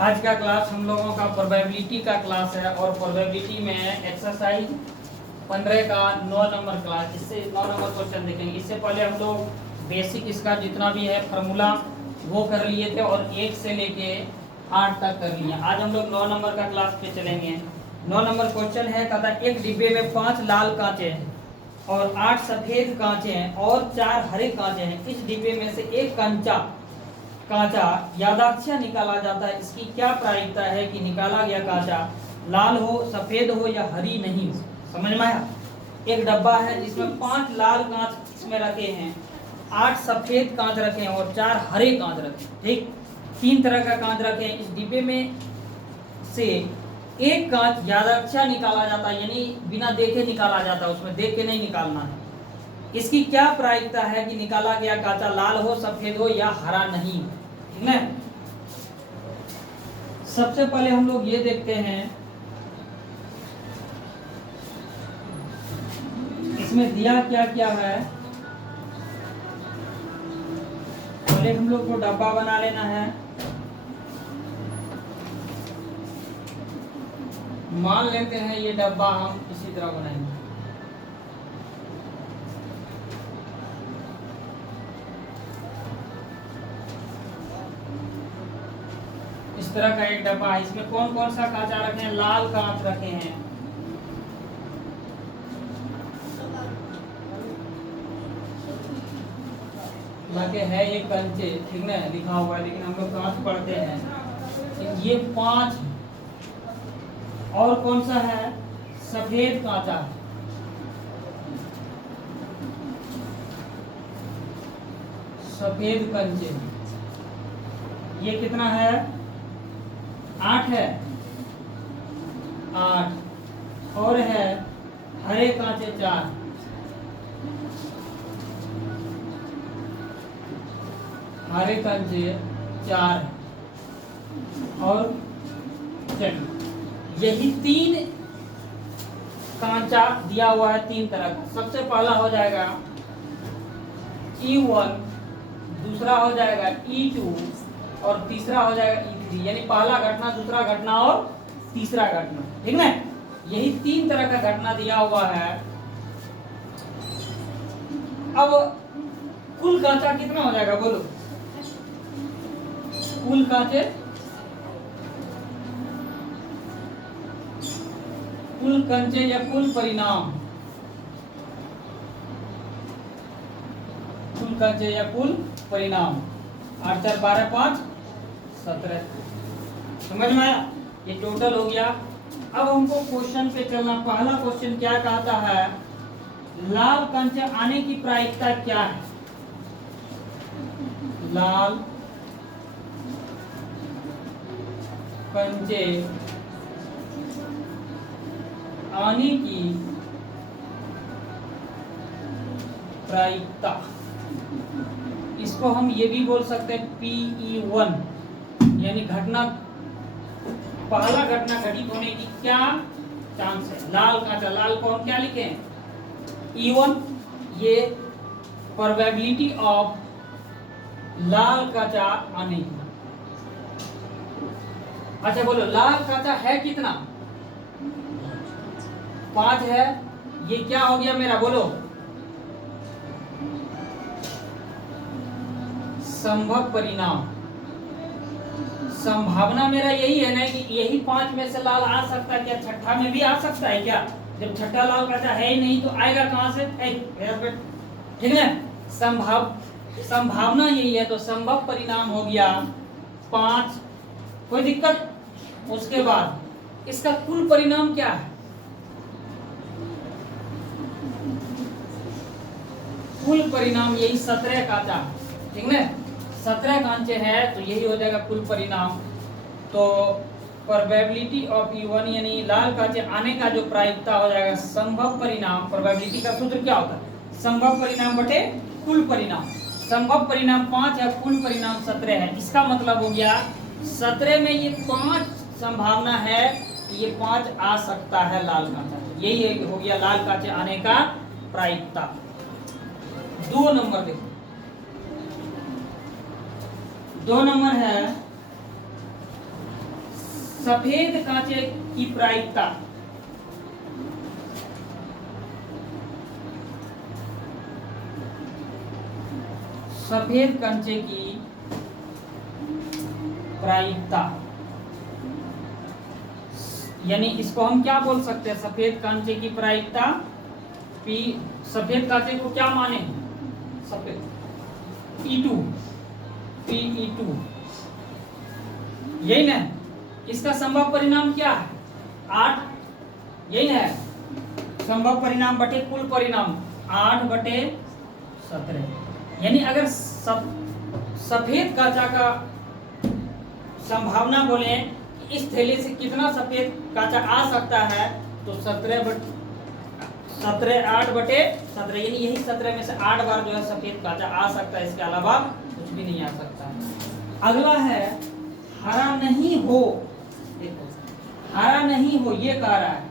आज का क्लास हम लोगों का प्रोबेबिलिटी का क्लास है और प्रोबेबिलिटी में एक्सरसाइज 15 का 9 नंबर क्लास, इससे 9 नंबर क्वेश्चन देखेंगे। इससे पहले हम लोग बेसिक इसका जितना भी है फार्मूला वो कर लिए थे और 1 से लेके 8 तक कर लिए। आज हम लोग 9 नंबर का क्लास पे चलेंगे। 9 नंबर क्वेश्चन है, कहता एक डिब्बे में 5 लाल कांचे हैं और 8 सफेद कांचे हैं और 4 हरे कांचे हैं। इस डिब्बे में से एक कांचा यादृच्छिक निकाला जाता है। इसकी क्या प्रायिकता है कि निकाला गया कांचा लाल हो, सफेद हो या हरी नहीं हो। समझ में आया? एक डब्बा है जिसमें 5 लाल कांच इसमें रखे हैं, 8 सफेद कांच रखे हैं और 4 हरे कांच रखे हैं। ठीक, 3 तरह का कांच रखे हैं। इस डिब्बे में से एक कांच यादृच्छिक निकाला जाता है, यानी बिना देखे निकाला जाता है, उसमें देख के नहीं निकालना है। इसकी क्या प्रायिकता है कि निकाला गया कांचा लाल हो, सफेद हो या हरा नहीं हो। ठीक है, सबसे पहले हम लोग ये देखते हैं, इसमें दिया क्या क्या है। पहले हम लोग को डब्बा बना लेना है। मान लेते हैं ये डब्बा हम इसी तरह बनाएंगे। इस तरह का एक डब्बा है। इसमें कौन कौन सा कांचा रखे हैं? लाल कांच रखे हैं। लगे है ये कंचे, ठीक ना, लिखा हुआ है, लेकिन हम लोग कांच पढ़ते हैं। ये 5 और कौन सा है? सफेद कांचा। सफेद कंचे, ये कितना है? 8 है। 8 और है हरे कांचे 4। हरे कांचे 4 और चलिए यही 3 कांचा दिया हुआ है, 3 तरह का। सबसे पहला हो जाएगा E1, दूसरा हो जाएगा E2 और तीसरा हो जाएगा E3, यानी पहला घटना, दूसरा घटना और तीसरा घटना। ठीक है, यही 3 तरह का घटना दिया हुआ है। अब कुल कांचा कितना हो जाएगा बोलो? कुल कांचे, कुल कंचे या कुल परिणाम, कुल कंचे या कुल परिणाम 8 4 12 5 17। समझ में आया? ये टोटल हो गया। अब हमको क्वेश्चन पे चलना। पहला क्वेश्चन क्या कहता है? लाल कंचे आने की प्रायिकता क्या है? लाल कंचे आने की प्रायिकता, इसको हम ये भी बोल सकते हैं PE1, यानी घटना, पहला घटना घटित होने की क्या चांस है। लाल कांचा, लाल कौन क्या लिखे हैं? E1, ये प्रोबेबिलिटी ऑफ लाल कांचा आने की। अच्छा बोलो, लाल कांचा है कितना? 5 है। ये क्या हो गया मेरा बोलो? संभव परिणाम। संभावना मेरा यही है ना कि यही 5 में से लाल आ सकता है। क्या छठा में भी आ सकता है क्या? जब छठा लाल कांचा है ही नहीं तो आएगा कहां से? ठीक है, संभावना यही है, तो संभव परिणाम हो गया 5। कोई दिक्कत? उसके बाद इसका कुल परिणाम क्या है? कुल परिणाम यही 17 कांचा। ठीक है, 17 कांचे हैं तो यही हो जाएगा कुल परिणाम। तो प्रोबेबिलिटी ऑफ E1 यानी लाल कांचे आने का जो प्रायिकता हो जाएगा संभव परिणाम। प्रोबेबिलिटी का सूत्र क्या होता है? संभव परिणाम बटे कुल परिणाम। संभव परिणाम 5 है, कुल परिणाम 17 है। इसका मतलब हो गया 17 में ये 5 संभावना है कि ये 5 आ सकता है लाल कांचा। यही हो गया लाल कांचे आने का प्रायिकता। 2 नंबर देखो, 2 नंबर है सफेद कांचे की प्रायिकता, सफेद कांचे की प्रायिकता, यानी इसको हम क्या बोल सकते हैं? सफेद कांचे की प्रायिकता पी, सफेद कांचे को क्या माने? सफेद P2, Pe2, यही ना? इसका संभव परिणाम क्या है? 8, यही ना? संभव परिणाम बटे कुल परिणाम 8/17, यानी अगर सफेद कांचा का संभावना बोले इस थैली से कितना सफेद कांचा आ सकता है, तो 8/17, यानी यही 17 में से 8 बार जो है सफेद कांचा आ सकता है, इसके अलावा कुछ भी नहीं आ सकता। अगला है हरा नहीं हो, देखो हरा नहीं हो ये कह रहा है,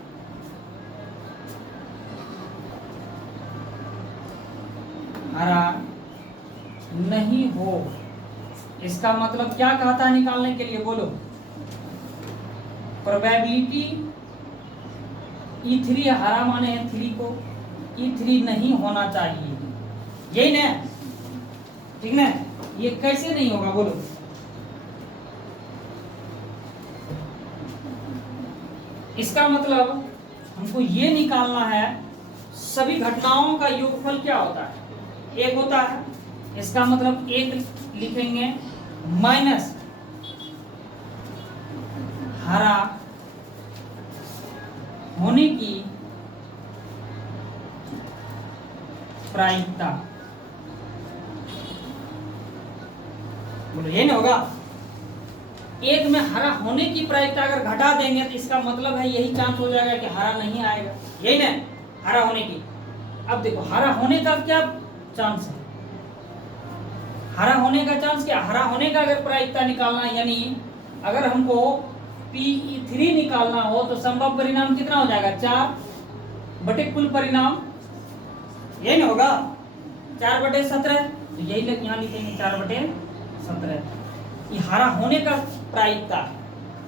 हरा नहीं हो, इसका मतलब क्या कहता है निकालने के लिए? बोलो। प्रोबेबिलिटी E3 हरा माने है 3 को, E3 नहीं होना चाहिए, यही ना? ठीक ना? ये कैसे नहीं होगा बोलो? इसका मतलब हमको ये निकालना है सभी घटनाओं का योगफल क्या होता है? 1 होता है। इसका मतलब 1 लिखेंगे माइनस हरा होने की प्रायिकता, बोलो ये ना होगा? 1 में हरा होने की प्रायिकता अगर घटा देंगे तो इसका मतलब है यही चांस हो जाएगा कि हरा नहीं आएगा, यही ना? हरा होने की। अब देखो हरा होने का क्या चांस है? हरा होने का चांस क्या? हरा होने का अगर प्रायिकता निकालना, यानी अगर हमको Pe3 निकालना हो तो संभव परिणाम कितना हो जाएगा? 4 कुल परिणाम, यही ना होगा? 4/17, तो यही यहाँ लिखेंगे 4/17, ये हरा होने का प्रायिकता।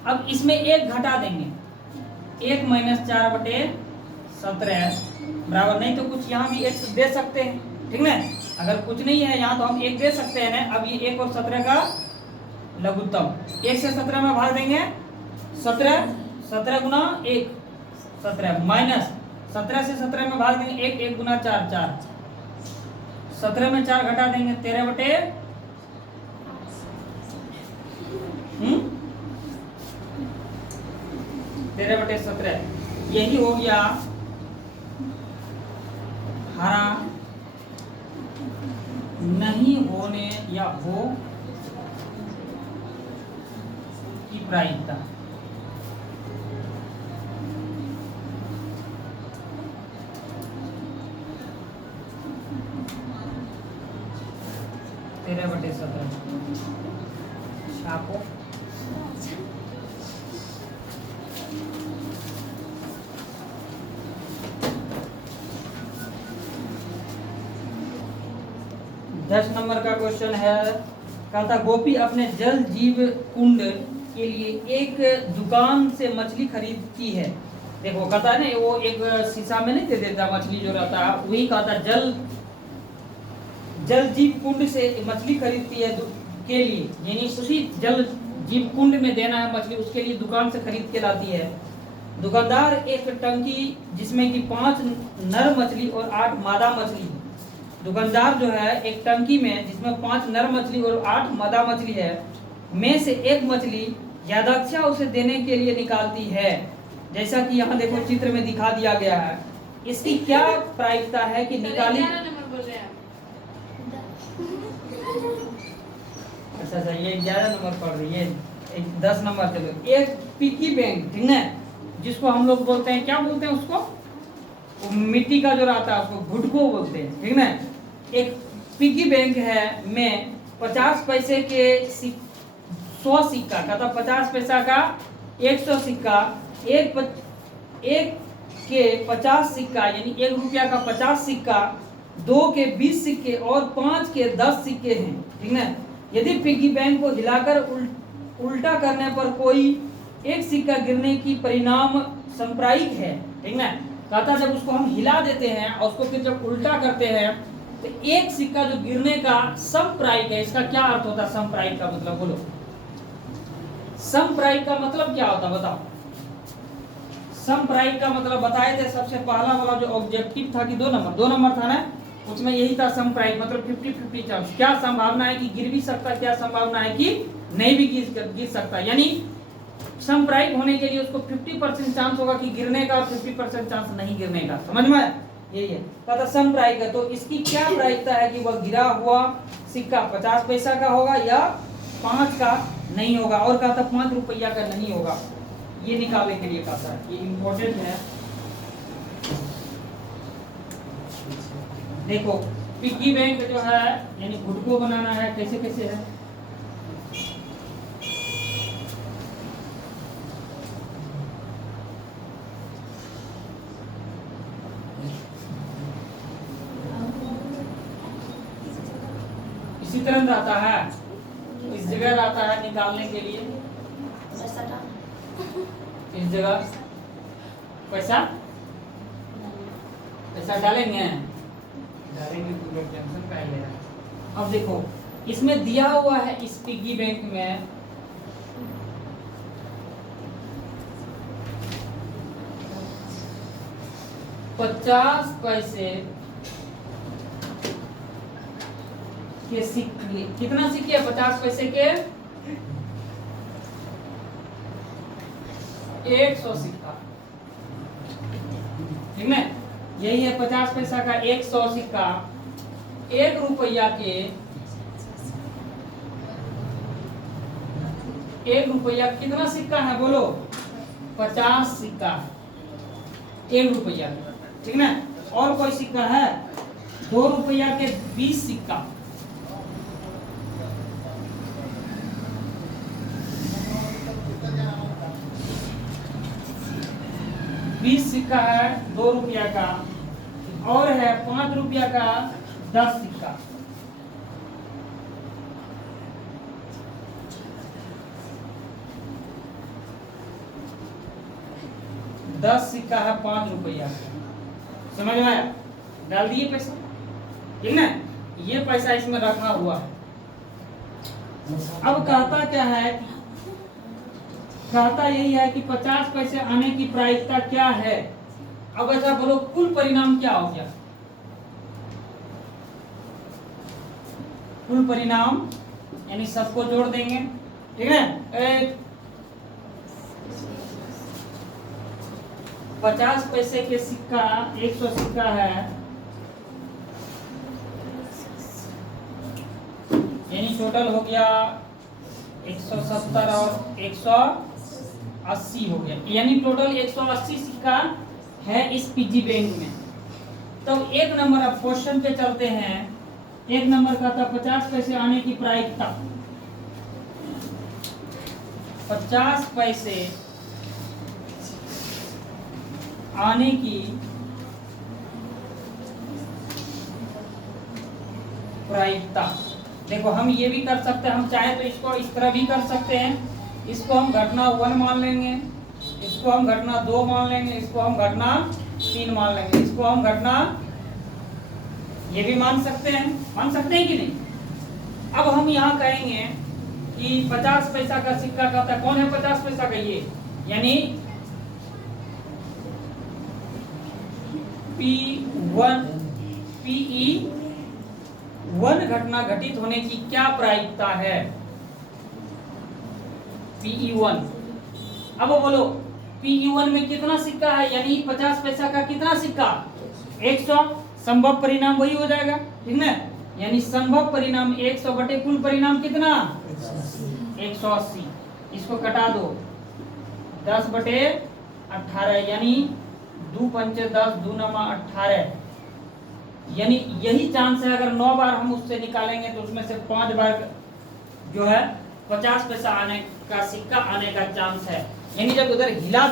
अब इसमें 1 घटा देंगे, 1 माइनस 4/17 बराबर, नहीं तो कुछ यहाँ भी 1 दे सकते हैं, ठीक ना? अगर कुछ नहीं है यहाँ तो हम 1 दे सकते हैं ना। अब ये 1 और 17 का लघुत्तम, 1 से 17 में भाग देंगे, 17 गुना 1 17, माइनस 17 से 17 में भाग देंगे 1 गुना 4 4, 17 में 4 घटा देंगे 13/17, यही हो गया हरा नहीं होने या हो की प्रायिकता। तेरह बटे 17 छापो। दस नंबर का क्वेश्चन है, कहता गोपी अपने जल जीव कुंड के लिए एक दुकान से मछली खरीदती है। देखो कहता है ना, वो एक शीशा में नहीं दे देता मछली जो रहता है, वही कहता जल जीव कुंड से मछली खरीदती है के लिए, यानी उसी जल जीव कुंड में देना है मछली, उसके लिए दुकान से खरीद के लाती है। दुकानदार एक टंकी जिसमें कि 5 नर मछली और 8 मादा मछली, दुकानदार जो है एक टंकी में जिसमें 5 नर मछली और 8 मादा मछली है, में से एक मछली यदाक्षा उसे देने के लिए निकालती है, जैसा कि यहाँ देखो चित्र में दिखा दिया गया है। इसकी क्या प्रायिकता है कि निकाली? अच्छा, ये 11 नंबर पढ़ रही है, 10 नंबर चलो। एक पिकी बैंक, ठीक है, जिसको हम लोग बोलते हैं, क्या बोलते हैं उसको? मिट्टी का जो रहता है उसको घुटको बोलते हैं, ठीक है। एक पिकी बैंक है में 50 पैसे के 100 सिक्का, कहता 50 पैसा का 100 सिक्का, एक के 50 सिक्का यानी 1 रुपया का 50 सिक्का, 2 के 20 सिक्के और 5 के 10 सिक्के हैं, ठीक है। यदि पिगी बैंक को हिलाकर उल्टा करने पर कोई एक सिक्का गिरने की परिणाम संप्रायिक है, ठीक ना। कहता जब उसको हम हिला देते हैं और उसको फिर जब उल्टा करते हैं तो एक सिक्का जो गिरने का समप्रायिक है। इसका क्या अर्थ होता है समप्रायिक का मतलब, बोलो। समप्रायिक का मतलब क्या होता है बताओ। समप्रायिक का मतलब बताए थे सबसे पहला वाला जो ऑब्जेक्टिव था कि 2 नंबर था ना, उसमें यही था समप्रायिक मतलब 50-50 चांस। क्या संभावना है कि गिर भी सकता, क्या संभावना है कि नहीं भी गिर सकता। यानी समप्रायिक होने के लिए उसको 50% चांस होगा कि गिरने का और 50% चांस नहीं गिरने का। समझ में यही है कहता समप्रायिक है। तो इसकी क्या प्रायिकता है कि वह गिरा हुआ सिक्का 50 पैसा का होगा या 5 का नहीं होगा, और कहता 5 रुपया का नहीं होगा। ये निकालने के लिए कहता है, ये इंपॉर्टेंट है। देखो पिग्गी बैंक जो है यानी गुटको बनाना है, कैसे कैसे है। इसी तरह रहता है, इस जगह रहता है निकालने के लिए, इस जगह पैसा डालेंगे तो लोग टेंशन का ले रहा है। अब देखो इसमें दिया हुआ है इस पिग्गी बैंक में 50 पैसे के सिक्के। कितना सिक्के 50 पैसे के 100 सिक्का, ठीक है। यही है 50 पैसा का 100 सिक्का। 1 रुपया के 1 रुपया कितना सिक्का है बोलो, 50 सिक्का 1 रुपया, ठीक ना। और कोई सिक्का है 2 रुपया के 20 सिक्का, सिक्का है 2 रुपया का, और है 5 रुपया का 10 सिक्का। दस सिक्का है 5 रुपया, समझ में आया। डाल दिए पैसा, ठीक ना। ये पैसा इसमें रखा हुआ है। अब कहता क्या है, कहता यही है कि 50 पैसे आने की प्रायिकता क्या है। अब ऐसा बोलो कुल परिणाम क्या हो गया। कुल परिणाम यानी सबको जोड़ देंगे, ठीक है। 50 पैसे के सिक्का 100 सिक्का है, यानी टोटल हो गया 170 और 180 हो गया, यानी टोटल 180 सिक्का है इस पिग्गी बैंक में। तो 1 नंबर, अब क्वेश्चन पे चलते हैं। 1 नंबर का था 50 पैसे आने की प्रायिकता। 50 पैसे आने की प्रायिकता। देखो हम ये भी कर सकते हैं, हम चाहे तो इसको इस तरह भी कर सकते हैं। इसको हम घटना 1 मान लेंगे, इसको हम घटना 2 मान लेंगे, इसको हम घटना 3 मान लेंगे, इसको हम घटना ये भी मान सकते हैं कि नहीं। अब हम यहाँ कहेंगे कि 50 पैसा का सिक्का कहता है, कौन है 50 पैसा का ये, यानी PE1 घटना घटित होने की क्या प्रायिकता है, PE1। अब बोलो PE1 में कितना सिक्का है, यानी 50 पैसा का कितना सिक्का 100, संभव परिणाम वही हो जाएगा, ठीक ना। यानी संभव परिणाम 100 बटे कुल परिणाम कितना 180। इसको कटा दो 10 बटे 18, यानी 2 पंचे 10, 2 नमा 18, यानी यही चांस है। अगर 9 बार हम उससे निकालेंगे तो उसमें से 5 बार जो है 50 पैसा आने का सिक्का आने का चांस है। यानी जब उधर हिला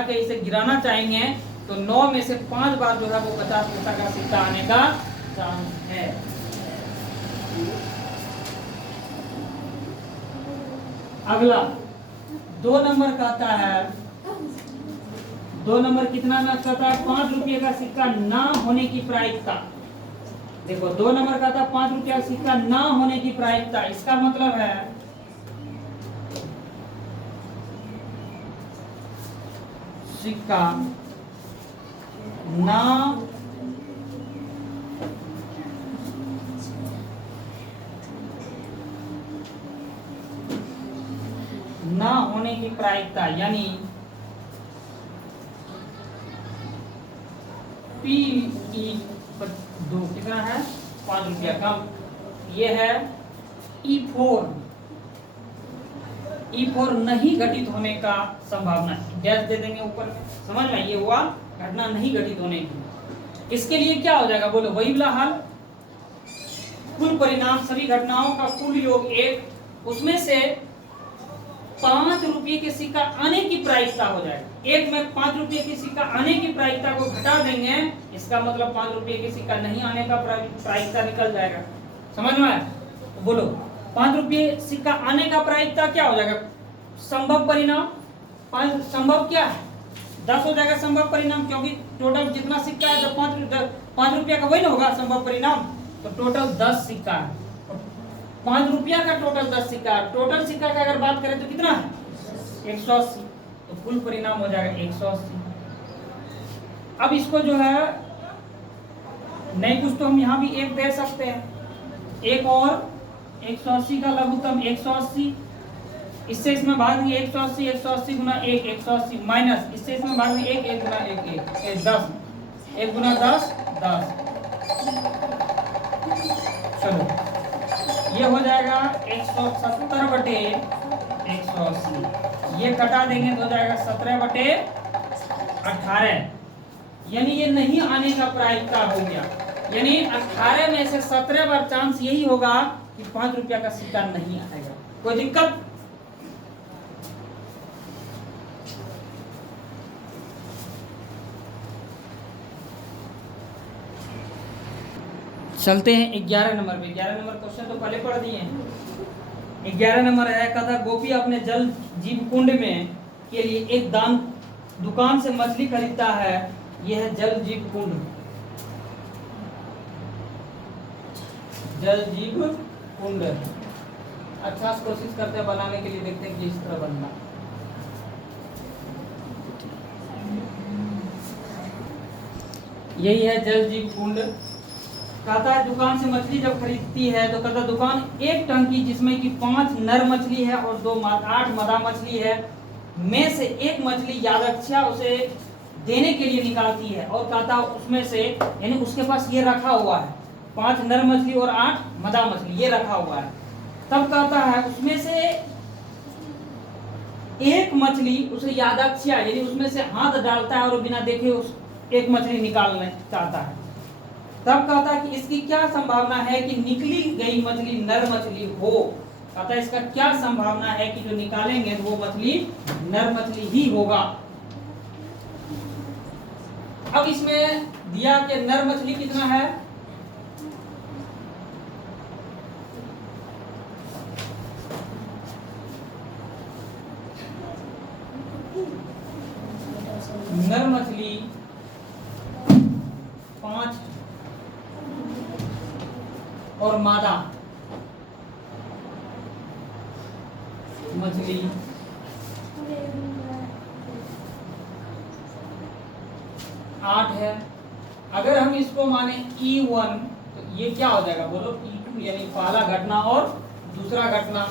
के इसे गिराना चाहेंगे तो 9 में से 5 बार जो है वो 50 पैसा का सिक्का आने का चांस है। अगला 2 नंबर कहता है, 2 नंबर कितना ना कहता है, 5 रुपये का सिक्का ना होने की प्रायिकता। देखो 2 नंबर कहता है 5 रुपया सिक्का ना होने की प्रायिकता, इसका मतलब है सिक्का ना होने की प्रायिकता, यानी P2 कितना है, 5 रुपया का, ये है E4 नहीं घटित होने का संभावना, डैश दे देंगे ऊपर में, समझ में, ये हुआ घटना नहीं घटित होने की। इसके लिए क्या हो जाएगा बोलो, वही वाला हाल, कुल परिणाम सभी घटनाओं का कुल योग 1, उसमें से 5 रुपये के सिक्का आने की प्रायिकता हो जाएगा। एक में 5 रुपये की सिक्का आने की प्रायिकता को घटा देंगे, इसका मतलब 5 रुपये की सिक्का नहीं आने का प्रायिकता निकल जाएगा, समझ में आया? तो बोलो 5 रुपये सिक्का आने का प्रायिकता क्या हो जाएगा, संभव परिणाम, 5 संभव क्या है 10 हो जाएगा संभव परिणाम, क्योंकि टोटल जितना सिक्का है तो 5 रुपया का वही ना होगा संभव परिणाम, तो टोटल 10 सिक्का है, 5 रुपया का टोटल 10 सिक्का, टोटल सिक्का का अगर बात करें तो कितना है 180, तो कुल परिणाम हो जाएगा 180। अब इसको जो है नहीं कुछ तो हम यहाँ भी एक दे सकते हैं, एक और 180 का लघुत्तम 180, इससे इसमें भाग देंगे 180, 180 गुना 1 180 माइनस इससे इसमें भाग देंगे 1 1 गुना 1 10, 1 गुना 10 10, चलो ये हो जाएगा 170 बटे 180, ये कटा देंगे तो हो जाएगा 17 बटे 18, यानी ये नहीं आने का प्रायिकता हो गया, यानी 18 में से 17 बार चांस यही होगा कि 5 रुपया का सिक्का नहीं आएगा। कोई दिक्कत? चलते हैं 11 नंबर पे। 11 नंबर क्वेश्चन तो पहले पढ़ दिए हैं। 11 नंबर है, कथा गोपी अपने जल जीव कुंड में के लिए एक दुकान से मछली खरीदता है। यह है जल जीव कुंड, जल जीव कुंड। अच्छा कोशिश करते हैं बनाने के लिए, देखते हैं किस तरह बनना। यही है जल जीव कुंड। कहता है दुकान से मछली जब खरीदती है तो कहता दुकान एक टंकी जिसमें कि 5 नर मछली है और 8 मादा मछली है में से एक मछली यादृच्छा उसे देने के लिए निकालती है, और कहता उसमें से, यानी उसके पास ये रखा हुआ है 5 नर मछली और 8 मादा मछली ये रखा हुआ है। तब कहता है उसमें से एक मछली उसे यादृच्छा, यानी उसमें से हाथ डालता है और बिना देखे उस एक मछली निकालना चाहता है। तब कहता है कि इसकी क्या संभावना है कि निकली गई मछली नर मछली हो। कहता है इसका क्या संभावना है कि जो निकालेंगे तो वो मछली नर मछली ही होगा। अब इसमें दिया कि नर मछली कितना है, नर मछली 5 और मादा मछली 8 है। अगर हम इसको माने E1 तो ये क्या हो जाएगा बोलो, E2 यानी पहला घटना और दूसरा घटना।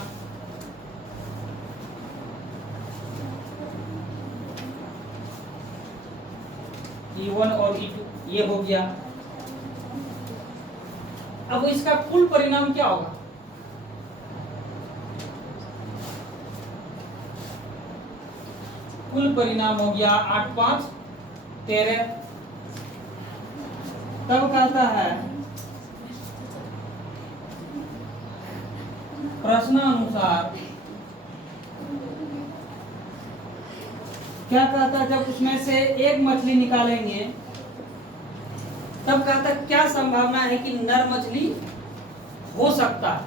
E1 और E2 ये हो गया। अब इसका कुल परिणाम क्या होगा, कुल परिणाम हो गया 8 5 13। तब कहता है प्रश्नानुसार क्या कहता है, जब उसमें से एक मछली निकालेंगे तब कहता है क्या संभावना है कि नर मछली हो सकता है।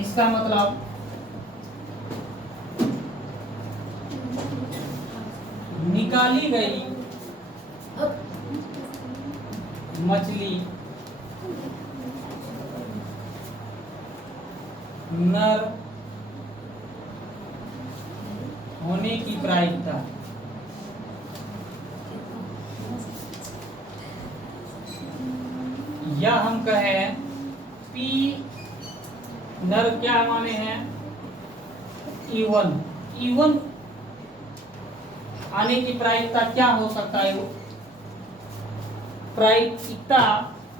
इसका मतलब निकाली गई मछली नर होने की प्रायिकता या हम कहें P नर क्या माने हैं E1 आने की प्रायिकता क्या हो सकता है? प्रायिकता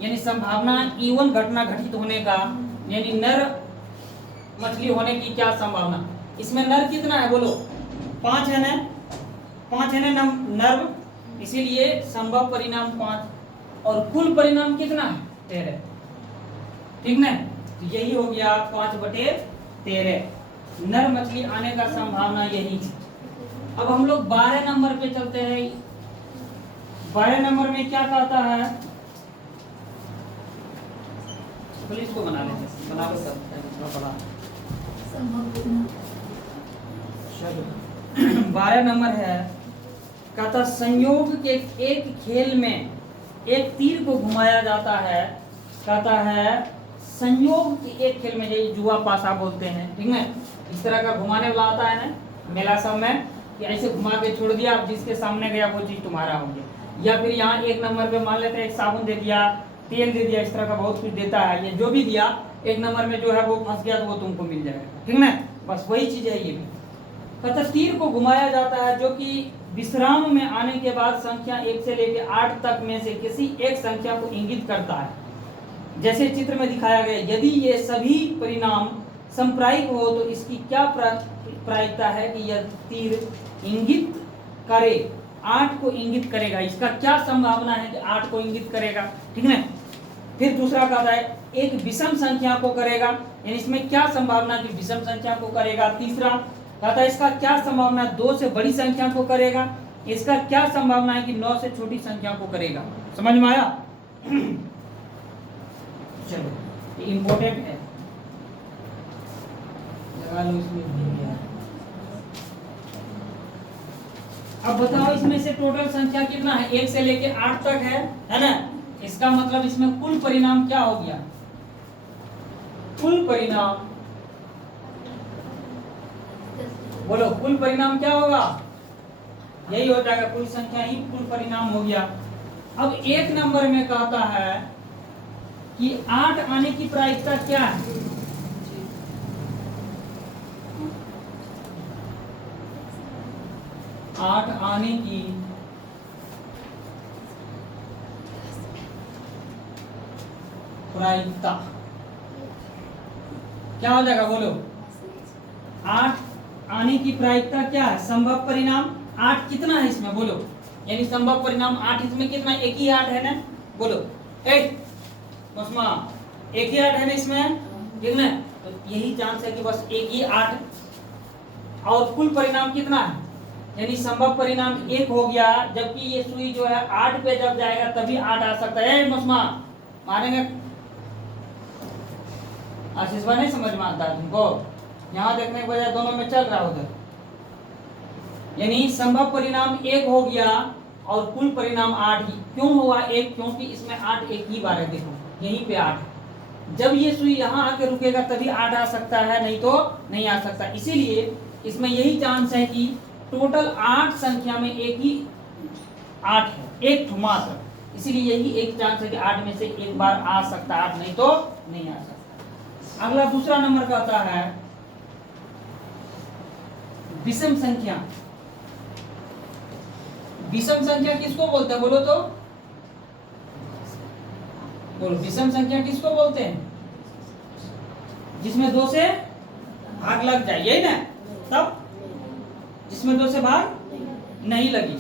यानी संभावना E1 घटना घटित होने का, यानी नर मछली होने की क्या संभावना? इसमें नर कितना है बोलो? 5 है ना, 5 है ना नर, इसीलिए संभव परिणाम 5 और कुल परिणाम कितना है 13, ठीक ना? तो यही हो गया 5/13 नर मछली आने का संभावना यही है। अब हम लोग 12 नंबर पे चलते हैं। 12 नंबर में क्या कहता है? पुलिस को बना लेते हैं, बना लो सर, बड़ा 12 नंबर है, कहता संयोग के एक खेल में एक तीर को घुमाया जाता है। कहता है संयोग के एक खेल में, ये जुआ पासा बोलते हैं, ठीक है? इस तरह का घुमाने वाला आता है ना मेला सब में, कि ऐसे घुमा के छोड़ दिया, अब जिसके सामने गया वो चीज तुम्हारा हो गया। या फिर यहाँ 1 नंबर पे मान लेते हैं एक साबुन दे दिया, तेल दे दिया, इस तरह का बहुत कुछ देता है। ये जो भी दिया 1 नंबर में जो है वो फंस गया तो वो तुमको मिल जाएगा, ठीक ना? बस वही चीज है ये भी। कहता तीर को घुमाया जाता है जो कि विश्राम में आने के बाद संख्या 1 से लेकर 8 तक में से किसी एक संख्या को इंगित करता है, जैसे चित्र में दिखाया गया। यदि ये सभी परिणाम संप्रायिक हो तो इसकी क्या प्रायिकता है कि यह तीर इंगित करे, 8 को इंगित करेगा। इसका क्या संभावना है कि 8 को इंगित करेगा, ठीक है? फिर दूसरा कहता है एक विषम संख्या को करेगा, यानी इसमें क्या संभावना कि विषम संख्या को करेगा। तीसरा कहता है इसका क्या संभावना 2 से बड़ी संख्या को करेगा। इसका क्या संभावना है कि 9 से छोटी संख्या को करेगा। समझ में आया? चलो ये इंपॉर्टेंट है, लगा लो इसमें। अब बताओ इसमें से टोटल संख्या कितना है? 1 से लेके 8 तक है ना? इसका मतलब इसमें कुल परिणाम क्या हो गया? कुल परिणाम बोलो, कुल परिणाम क्या होगा? यही हो जाएगा, कुल संख्या ही कुल परिणाम हो गया। अब 1 नंबर में कहता है कि 8 आने की प्रायिकता क्या है? आठ आने की प्रायिकता क्या हो जाएगा बोलो? 8 आने की प्रायिकता क्या है? संभव परिणाम 8 कितना है इसमें बोलो? यानी संभव परिणाम 8, इसमें कितना? एक ही 8 है ना? बोलो बसमा, एक ही 8 है ना इसमें, ठीक ना? तो यही चांस है कि बस एक ही 8, और कुल परिणाम कितना है? यानी संभव परिणाम 1 हो गया, जबकि ये सुई जो है 8 पे जब जाएगा तभी 8 आ सकता है। मसमा मारेंगे, आशीष भाई नहीं समझ में आता तुमको? यहाँ देखने के बजाय दोनों में चल रहा उधर। यानी संभव परिणाम 1 हो गया और कुल परिणाम 8 ही। क्यों हुआ 1? क्योंकि इसमें 8 एक ही बार है, देखो यहीं पे 8 है। जब ये सुई यहाँ आके रुकेगा तभी 8 आ सकता है, नहीं तो नहीं आ सकता। इसीलिए इसमें यही चांस है कि टोटल 8 संख्या में एक ही 8 है, एक मात्र। इसीलिए यही एक चांस है कि 8 में से एक बार आ सकता है, 8 नहीं तो नहीं आ सकता। अगला दूसरा नंबर का आता है विषम संख्या। विषम संख्या किसको बोलते हैं बोलो तो? बोलो, विषम संख्या किसको बोलते हैं? जिसमें 2 से भाग लग जाए, यही ना? तब जिसमें 2 से भाग नहीं लगी,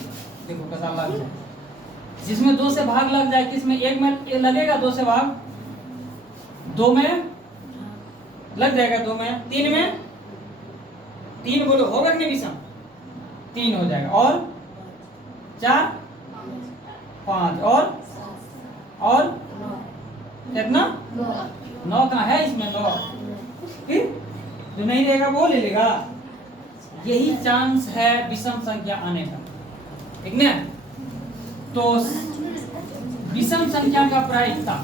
देखो कैसा लग जाए। जिसमें 2 से भाग लग जाए, किसमें? 1 में लगेगा 2 से भाग, 2 में लग जाएगा, 2 में, 3 में, 3 बोलो होगा कि नहीं विषम? 3 हो जाएगा, और 4, 5, और कितना? 9 कहाँ है इसमें? 9 जो नहीं रहेगा वो ले लेगा। यही चांस है विषम संख्या आने का। ठीक ना। तो विषम संख्या का प्रायिकता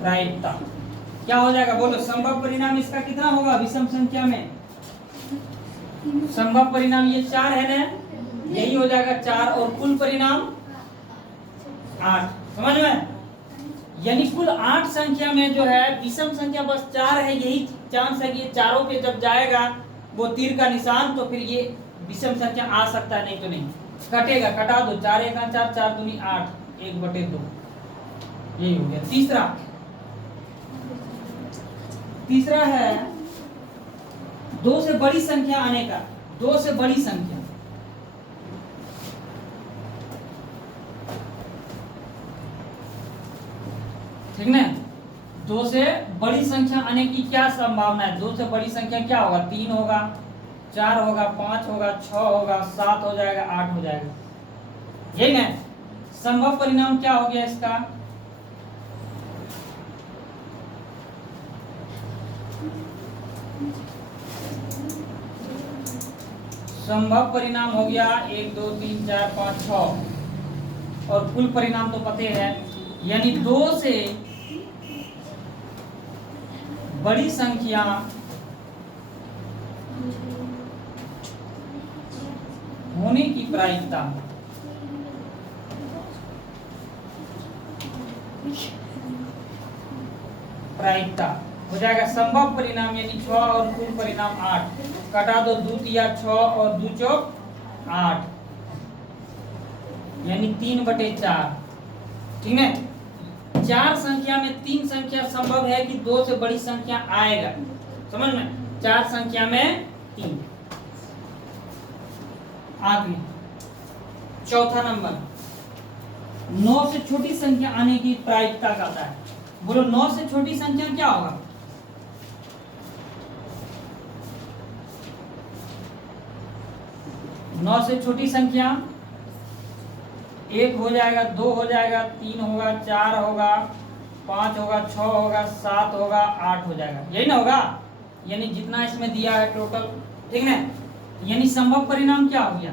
प्रायिकता क्या हो जाएगा बोलो, संभव परिणाम इसका कितना होगा विषम संख्या में? संभव परिणाम ये 4 है ना, यही हो जाएगा 4 और कुल परिणाम 8। समझ में? यानी कुल 8 संख्या में जो है विषम संख्या बस 4 है, यही चांस है कि ये चारों पे जब जाएगा वो तीर का निशान तो फिर ये विषम संख्या आ सकता है, नहीं तो नहीं कटेगा। कटा दो, 4 1 4, 4 दूनी 8, 1/2 यही हो गया। तीसरा है 2 से बड़ी संख्या आने का। 2 से बड़ी संख्या, ठीक ना। 2 से बड़ी संख्या आने की क्या संभावना है? 2 से बड़ी संख्या क्या होगा? 3 होगा, 4 होगा, 5 होगा, 6 होगा, 7 हो जाएगा, 8 हो जाएगा, यही ना। संभव परिणाम क्या हो गया इसका? संभव परिणाम हो गया 1 2 3 4 5 6 और कुल परिणाम तो पते है, यानी 2 से बड़ी संख्या होने की प्रायिकता हो जाएगा संभव परिणाम यानी 6 और कुल परिणाम 8। कटा दो, 2 तिया 6 और 2 चौक 8, यानी 3/4, ठीक है। 4 संख्या में 3 संख्या संभव है कि 2 से बड़ी संख्या आएगा, समझ में? 4 संख्या में 3। आगे चौथा नंबर, 9 से छोटी संख्या आने की प्रायिकता कहता है। बोलो 9 से छोटी संख्या क्या होगा? 9 से छोटी संख्या 1 हो जाएगा, 2 हो जाएगा, 3 होगा, 4 होगा, 5 होगा, 6 होगा, 7 होगा, 8 हो जाएगा, यही ना होगा। यानी जितना इसमें दिया है टोटल, ठीक है। यानी संभव परिणाम क्या हो गया?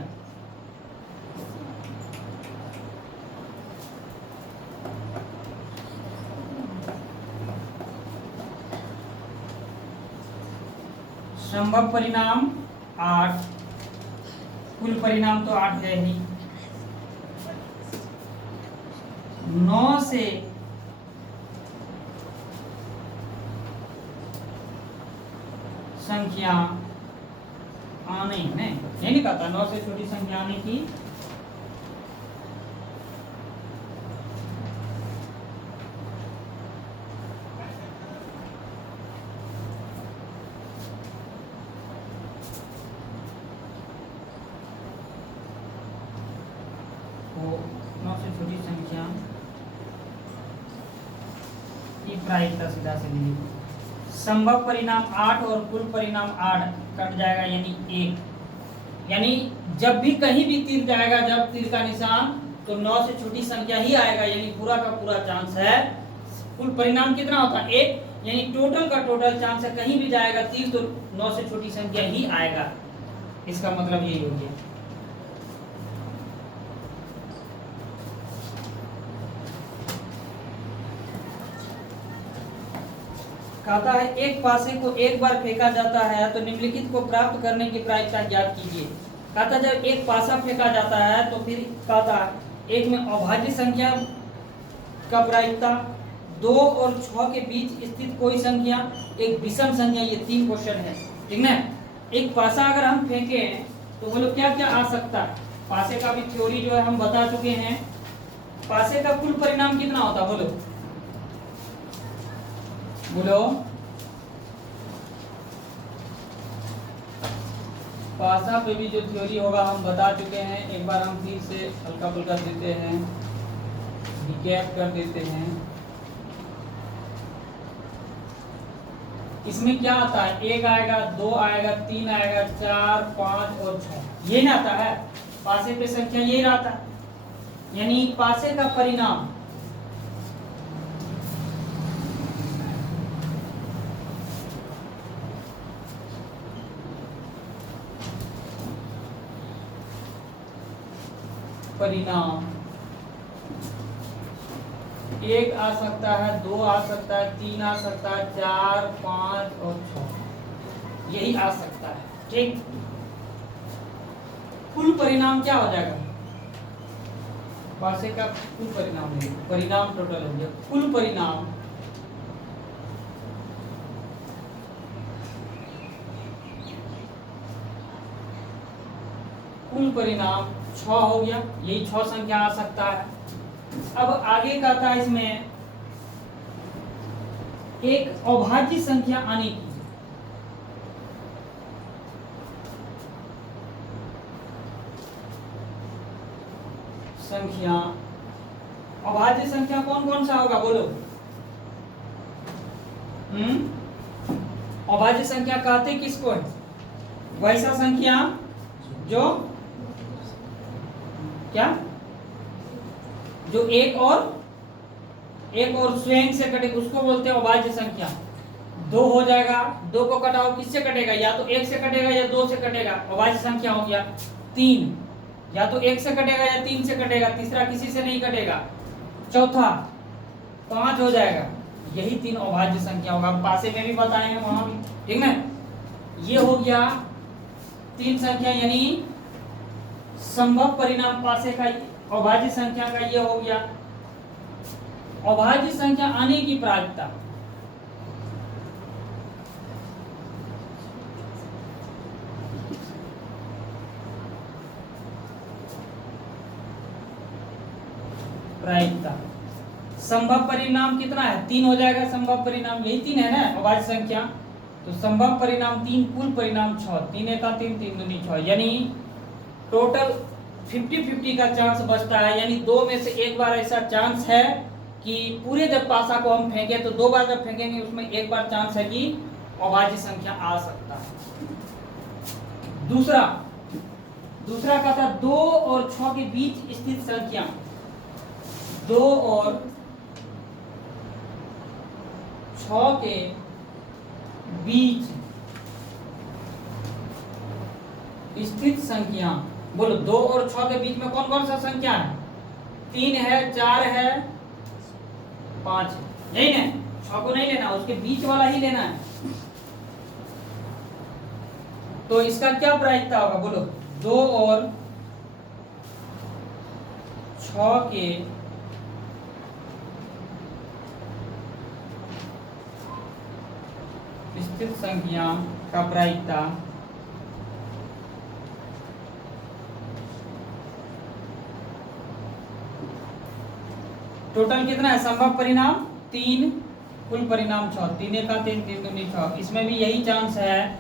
संभव परिणाम 8, कुल परिणाम तो 8 है ही। 9 से संख्या आने में, ये नहीं कहता 9 से छोटी संख्या आने की प्रायिकता सीधा से ली। संभव परिणाम 8 और कुल परिणाम 8 कट जाएगा, यानी 1। यानी जब भी कहीं भी तीर जाएगा, जब तीर का निशान, तो 9 से छोटी संख्या ही आएगा, यानी पूरा का पूरा चांस है। कुल परिणाम कितना होता है? 1, यानी टोटल का टोटल चांस है कहीं भी जाएगा तीर तो 9 से छोटी संख्या ही आएगा। इसका मतलब यही हो गया। कहता है एक पासे को एक बार फेंका जाता है तो निम्नलिखित को प्राप्त करने की प्रायिकता ज्ञात कीजिए। कहता जब एक पासा फेंका जाता है तो फिर कहता एक में अभाज्य संख्या का प्रायिकता, 2 और 6 के बीच स्थित कोई संख्या, एक विषम संख्या, ये 3 क्वेश्चन है, ठीक ना। एक पासा अगर हम फेंके तो बोलो क्या क्या आ सकता है? पासे का भी थ्योरी जो है हम बता चुके हैं। पासे का कुल परिणाम कितना होता है? बोलो बोलो। पासा पे भी जो थ्योरी होगा हम बता चुके हैं, एक बार हम फिर से हल्का फुल्का देते हैं, रिकैप कर देते हैं। इसमें क्या आता है? 1 आएगा, 2 आएगा, 3 आएगा, 4 5 और 6, ये ना आता है। पासे पे संख्या यही रहता है, यानी पासे का परिणाम परिणाम 1 आ सकता है, 2 आ सकता है, 3 आ सकता है, 4, 5 और 6 यही आ सकता है। ठीक, कुल परिणाम क्या हो जाएगा? पासे का कुल परिणाम नहीं, परिणाम टोटल हो गया। कुल परिणाम कुल परिणाम 6 हो गया, यही 6 संख्या आ सकता है। अब आगे का था इसमें एक अभाज्य संख्या आने की। संख्या, अभाज्य संख्या कौन कौन सा होगा बोलो? अभाज्य संख्या कहते किसको है? वैसा संख्या जो क्या, जो एक और स्वयं से कटे उसको बोलते हैं अभाज्य संख्या। 2 हो जाएगा, 2 को कटाओ, किससे कटेगा? या तो 1 से कटेगा या 2 से कटेगा, अभाज्य संख्या हो गया। 3 या तो 1 से कटेगा या 3 से कटेगा, तीसरा किसी से नहीं कटेगा। चौथा 5 हो जाएगा। यही 3 अभाज्य संख्या होगा। हम पासे में भी बताएंगे, वहां भी, ठीक ना। ये हो गया 3 संख्या, यानी संभव परिणाम पासे का अभाज्य संख्या का ये हो गया। अभाज्य संख्या आने की प्रायिकता, प्रायिकता संभव परिणाम कितना है? 3 हो जाएगा संभव परिणाम, यही 3 है ना अभाज्य संख्या। तो संभव परिणाम 3, कुल परिणाम 6, 3 एका 3, 3 दूनी 6, यानी टोटल 50-50 का चांस बचता है। यानी 2 में से एक बार ऐसा चांस है कि पूरे जब पासा को हम फेंके तो 2 बार जब फेंकेंगे उसमें एक बार चांस है कि अभाज्य संख्या आ सकता है। दूसरा का था 2 और 6 के बीच स्थित संख्या। 2 और 6 के बीच स्थित संख्या। बोलो 2 और 6 के बीच में कौन कौन सा संख्या है? 3 है, 4 है, 5 है, नहीं ना? 6 को नहीं लेना, उसके बीच वाला ही लेना है। तो इसका क्या प्रायिकता होगा बोलो? 2 और 6 के स्थित संख्या का प्रायिकता टोटल कितना है? संभव परिणाम 3, कुल परिणाम 6, 3 एका 3, 3 दूनी 6। इसमें भी यही चांस है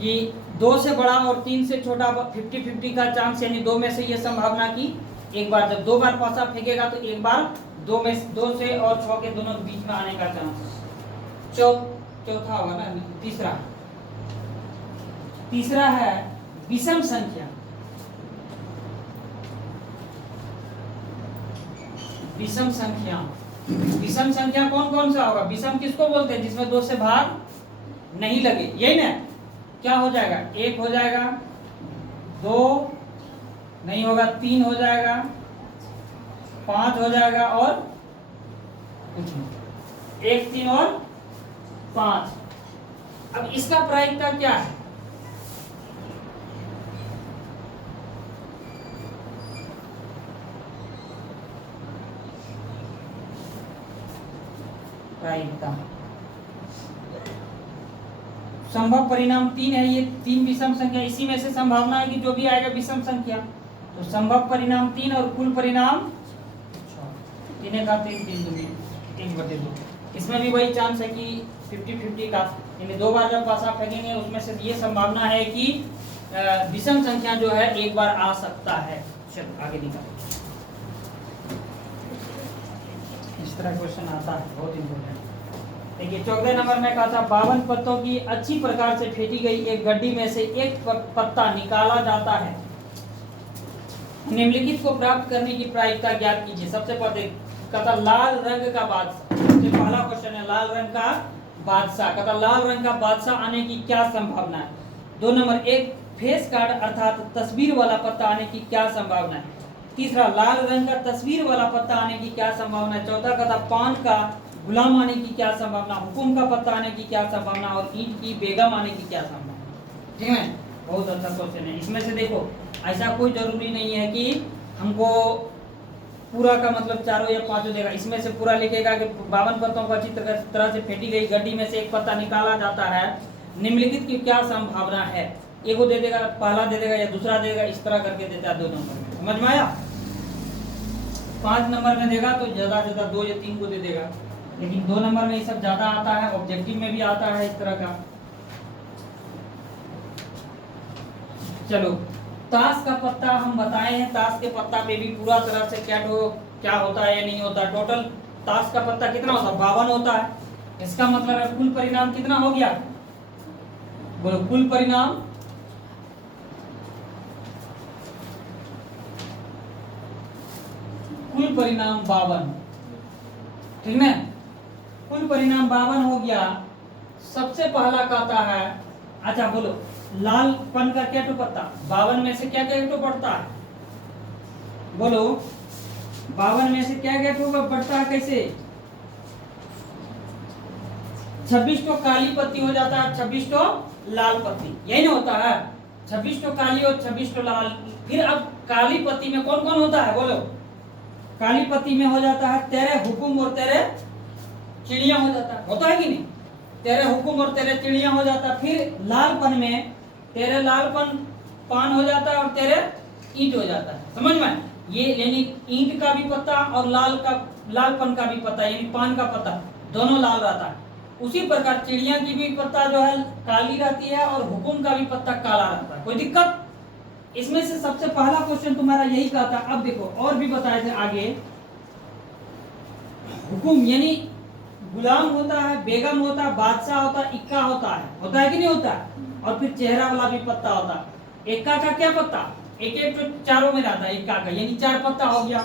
कि 2 से बड़ा और 3 से छोटा 50-50 का चांस, यानी 2 में से ये संभावना कि एक बार जब 2 बार पासा फेंकेगा तो एक बार 2 से और 6 के दोनों के बीच में आने का चांस। चौथा होगा ना, तीसरा है विषम संख्या। विषम संख्या कौन कौन सा होगा? विषम किसको बोलते हैं? जिसमें 2 से भाग नहीं लगे, यही ना। क्या हो जाएगा? 1 हो जाएगा, 2 नहीं होगा, 3 हो जाएगा, 5 हो जाएगा और कुछ नहीं। 1, 3 और 5। अब इसका प्रायिकता क्या है? प्रायिकता संभव परिणाम 3 है, ये 3 विषम संख्या, इसी में से संभावना है कि जो भी आएगा विषम संख्या। तो संभव परिणाम 3 और कुल परिणाम 6, 3 का 3, 3 दूनी 1/2। इसमें भी वही चांस है कि 50-50 का, यानी 2 बार जब पासा फेंकेंगे उसमें से ये संभावना है कि विषम संख्या जो है एक बार आ सकता है। चलो आगे निकालो। इस तरह क्वेश्चन आता है, बहुत इंपॉर्टेंट। देखिए 14 नंबर में कहा था 52 पत्तों की अच्छी प्रकार से फेंटी गई एक गड्डी में से एक पत्ता निकाला जाता है। निम्नलिखित को प्राप्त करने की प्रायिकता ज्ञात कीजिए। सबसे पहले कहता लाल रंग का बादशाह। सबसे पहला क्वेश्चन है लाल रंग का बादशाह। कहता लाल रंग का बादशाह आने की क्या संभावना है? 2 नंबर, एक फेस कार्ड अर्थात तस्वीर वाला पत्ता आने की क्या संभावना है? तीसरा, लाल रंग का तस्वीर वाला पत्ता आने की क्या संभावना है। चौथा का था पान का गुलाम आने की क्या संभावना, हुकुम का पत्ता आने की क्या संभावना और ईंट की बेगम आने की क्या संभावना। ठीक है, बहुत अच्छा क्वेश्चन है। इसमें से देखो ऐसा कोई जरूरी नहीं है कि हमको पूरा का मतलब चारों या पांचों देगा, इसमें से पूरा लिखेगा कि 52 पत्तों को अच्छी तरह से फेंटी गई गड्डी में से एक पत्ता निकाला जाता है, निम्नलिखित की क्या संभावना है। एक को दे देगा, पहला दे देगा या दूसरा देगा, इस तरह करके देता है 2 नंबर में। समझ में आया। 5 नंबर में देगा तो ज्यादा से ज्यादा 2 या 3 को दे देगा, लेकिन 2 नंबर में ये सब ज्यादा आता है, ऑब्जेक्टिव में भी आता है इस तरह का। चलो, ताश का पत्ता हम बताए हैं, ताश के पत्ता पे भी पूरा तरह से क्या होता है या नहीं होता। टोटल ताश का पत्ता कितना होता है, 52 होता है। इसका मतलब है कुल परिणाम कितना हो गया, बोलो कुल परिणाम कुल परिणाम 52। ठीक है, कुल परिणाम 52 हो गया। सबसे पहला कहता है, अच्छा बोलो लालपन का क्या टू पत्ता, 52 में से क्या क्या टू पड़ता है, बोलो 52 में से क्या क्या टू पड़ता है, कैसे 26 तो काली पत्ती हो जाता है, 26 तो लाल पत्ती, यही ना होता है। 26 तो काली और 26 तो लाल। फिर अब काली पत्ती में कौन कौन होता है, बोलो काली पत्ती में हो जाता है तेरे हुकुम और तेरे चिड़िया हो जाता है, होता है कि नहीं, तेरे हुकुम और तेरे चिड़िया हो जाता है। फिर लालपन में तेरे लालपन पान हो जाता है और तेरे ईंट हो जाता है। समझ में, ये यानी ईंट का भी पत्ता और लालपन का भी पत्ता यानी पान का पत्ता दोनों लाल रहता है। उसी प्रकार चिड़िया की भी पत्ता जो है काली रहती है और हुकुम का भी पत्ता काला रहता है। कोई दिक्कत। इसमें से सबसे पहला क्वेश्चन तुम्हारा यही कहा था। अब देखो और भी बताए थे आगे, हुकुम यानी गुलाम होता है, बेगम होता है, बादशाह होता है, इक्का होता है कि नहीं होता है। और फिर चेहरा वाला भी पत्ता होता है। इक्का का क्या पत्ता, एक एक तो चारों में रहता है, इक्का का यानी 4 पत्ता हो गया।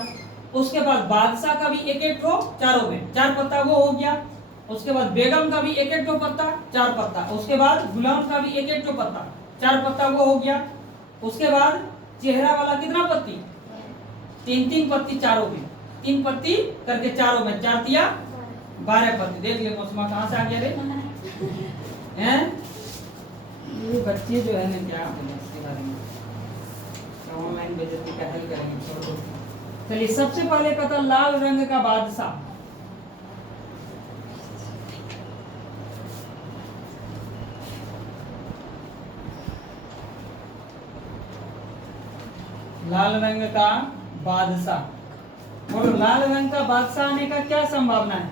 उसके बाद बादशाह का भी एक एक तो चारों में 4 पत्ता वो हो गया। उसके बाद बेगम का भी एक एक तो पत्ता 4 पत्ता। उसके बाद गुलाम का भी एक एक तो पत्ता 4 पत्ता वो हो गया। उसके बाद चेहरा वाला कितना पत्ती, 3 पत्ती चारों में, 3 पत्ती करके चारों में, 4 तिया 12 पत्ती। देख ले मौसमा कहाँ से आ गया रे हैं। ये बच्चे जो है ना क्या बोले इसके बारे में, ऑनलाइन बेइज्जती का हल करेंगे, छोड़ दो। चलिए सबसे पहले का था लाल रंग का बादशाह। लाल रंग का बादशाह, और लाल रंग का बादशाह आने का क्या संभावना है,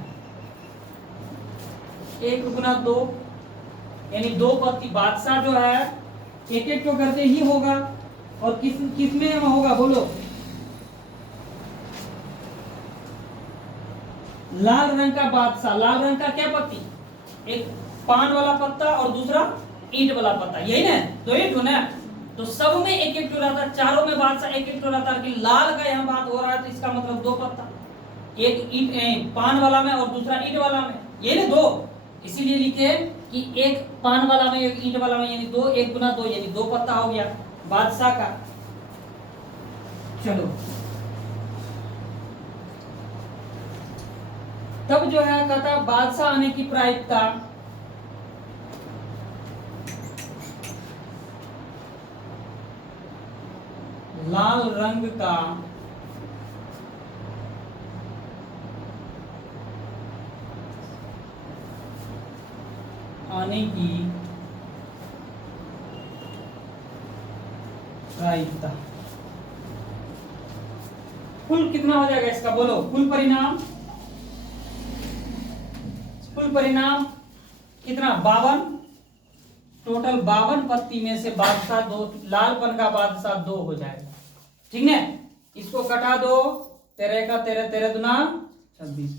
1 गुना 2 यानी 2 पत्ती। बादशाह जो है एक एक को करके ही होगा। और किस में होगा, बोलो लाल रंग का बादशाह। लाल रंग का क्या पत्ती, एक पान वाला पत्ता और दूसरा ईंट वाला पत्ता, यही ना, तो ईंट ना, तो सब में एक एक रहता है, चारों में बादशाह एक एक रहता है। लेकिन लाल का यहाँ बात हो रहा है तो इसका मतलब 2 पत्ता, एक ईंट पान वाला में और दूसरा ईंट वाला में, ये ना 2। इसीलिए लिखे कि एक पान वाला में एक ईंट वाला में यानी 2, 1 गुना 2 यानी 2 पत्ता हो गया बादशाह का। चलो तब जो है कहता बादशाह आने की प्रायिकता, लाल रंग का आने की प्रायिकता, कुल कितना हो जाएगा इसका, बोलो कुल परिणाम कितना 52। टोटल 52 पत्ती में से बादशाह 2, लालपन का बादशाह 2 हो जाएगा। ठीक है, इसको कटा दो, 13 का 13, 13 दुना 26,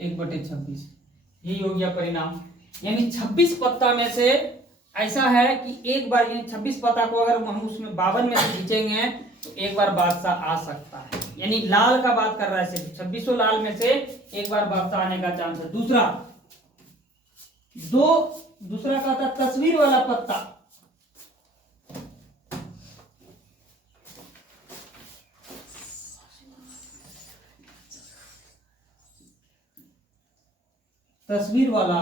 1/26, यही हो गया परिणाम। यानी 26 पत्ता में से ऐसा है कि एक बार यानी 26 पत्ता को अगर हम उसमें 52 में से खींचेंगे तो एक बार बादशाह आ सकता है। यानी लाल का बात कर रहा है, सिर्फ 26 लाल में से एक बार बादशाह आने का चांस है। दूसरा का था तस्वीर वाला पत्ता। तस्वीर वाला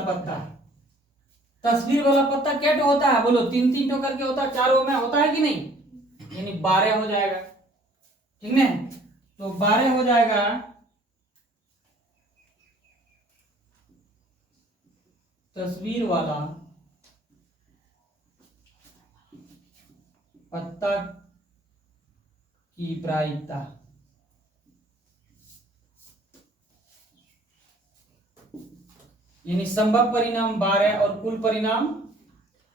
पत्ता। तस्वीर वाला पत्ता क्या तो होता है बोलो, 3-3 टो करके होता है, चारों में होता है कि नहीं, यानी 12 हो जाएगा, ठीक है। तो 12 हो जाएगा, तस्वीर वाला पत्ता की प्रायिकता, यानी संभव परिणाम 12 और कुल परिणाम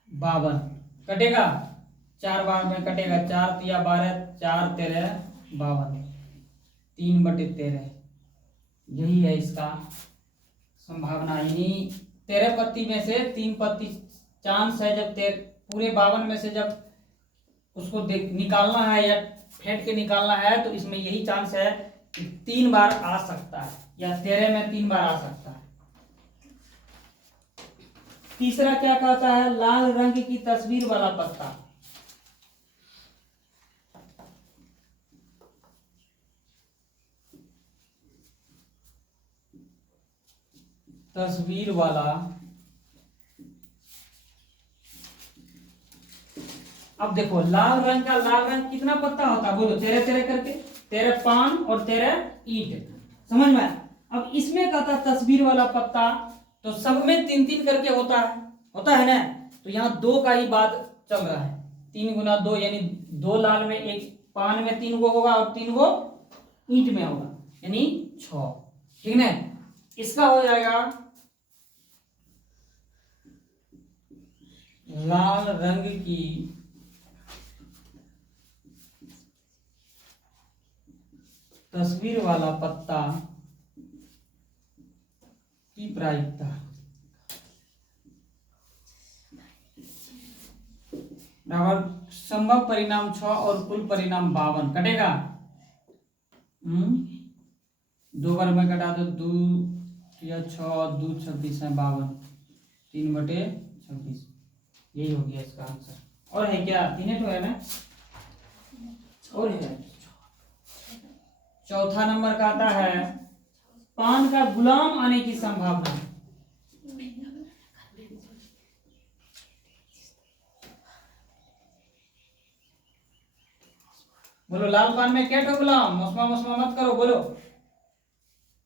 52 कटेगा, 4 बार में कटेगा, 4 तिया 12, 4 13 52, 3/13, यही है इसका संभावना। यानी 13 पत्ती में से 3 पत्ती चांस है, जब पूरे 52 में से जब उसको निकालना है या फेंट के निकालना है, तो इसमें यही चांस है कि 3 बार आ सकता है, या 13 में 3 बार आ सकता है। तीसरा क्या कहता है, लाल रंग की तस्वीर वाला पत्ता। तस्वीर वाला, अब देखो लाल रंग कितना पत्ता होता है बोलो, 13-13 करके, 13 पान और 13 ईंट, समझ में। अब इसमें कहता तस्वीर वाला पत्ता, तो सब में 3-3 करके होता है ना, तो यहाँ 2 का ही बात चल रहा है, 3 गुना 2, यानी 2 लाल में, एक पान में 3 गो होगा और 3 गो ईंट में होगा, यानी 6, ठीक है। इसका हो जाएगा लाल रंग की तस्वीर वाला पत्ता की प्रायिकता, बराबर संभव परिणाम 6 और कुल परिणाम 52 कटेगा। 2 बार में कटा दो, 2 या 6, 2 26 है 52, 3/26, यही हो गया इसका आंसर। और है क्या, 3 तो है ना, और है। चौथा नंबर का आता है पान का गुलाम आने की संभावना। बोलो लाल पान में क्या ठो गुलाम, मौसमा मौसमा मत करो, बोलो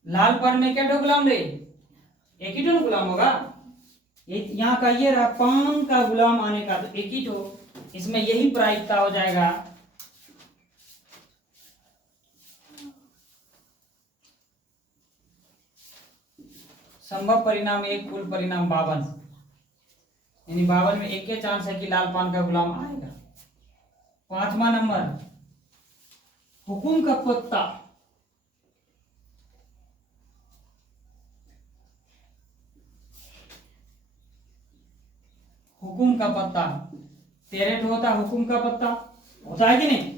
लाल पान में क्या ठो गुलाम रे, एक ही ठो गुलाम होगा, यहाँ का ये रहा पान का गुलाम आने का, तो एक ही ठो, इसमें यही प्रायिकता हो जाएगा। संभव परिणाम 1, कुल परिणाम 52, यानी 52 में एक चांस है कि लाल पान का गुलाम आएगा। 5वां नंबर, हुकुम का पत्ता। हुकुम का पत्ता 13 होता है, हुकुम का पत्ता होता है कि नहीं,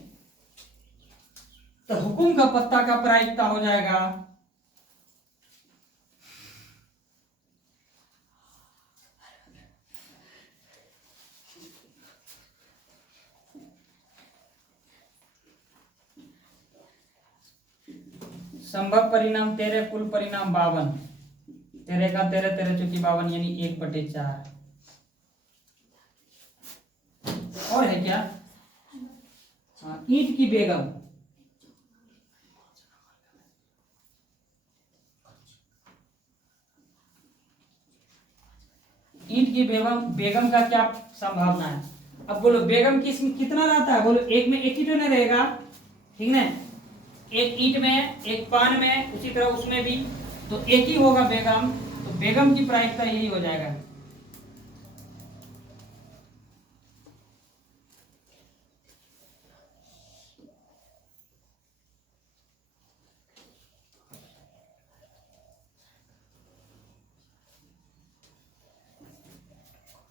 तो हुकुम का पत्ता का प्रायिकता हो जाएगा संभव परिणाम 13, कुल परिणाम 52, 13 का 13, 13 चौकी 52, यानी 1/4। और है क्या, हाँ, ईंट की बेगम। ईंट की बेगम का क्या संभावना है, अब बोलो बेगम कितना रहता है बोलो, एक में एक ही तो नहीं रहेगा, ठीक ना, एक ईंट में, एक पान में, उसी तरह उसमें भी तो एक ही होगा बेगम, तो बेगम की प्रायिकता यही हो जाएगा।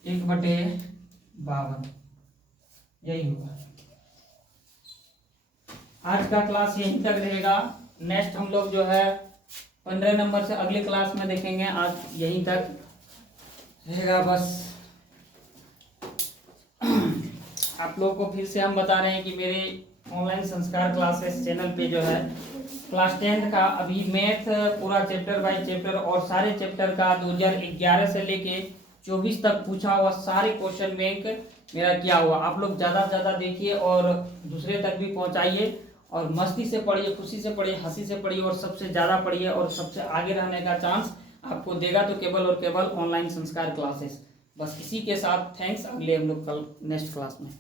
एक बटे 52, यही होगा। आज का क्लास यहीं तक रहेगा, नेक्स्ट हम लोग जो है 15 नंबर से अगले क्लास में देखेंगे। आज यहीं तक रहेगा बस। आप लोगों को फिर से हम बता रहे हैं कि मेरे ऑनलाइन संस्कार क्लासेस चैनल पे जो है क्लास 10th का अभी मैथ पूरा चैप्टर बाय चैप्टर और सारे चैप्टर का 2011 से लेके 24 तक पूछा हुआ सारे क्वेश्चन बैंक मेरा किया हुआ। आप लोग ज़्यादा से ज़्यादा देखिए और दूसरे तक भी पहुंचाइए और मस्ती से पढ़िए, खुशी से पढ़िए, हंसी से पढ़िए और सबसे ज़्यादा पढ़िए और सबसे आगे रहने का चांस आपको देगा तो केवल और केवल ऑनलाइन संस्कार क्लासेस। बस इसी के साथ थैंक्स, अगले हम लोग कल नेक्स्ट क्लास में।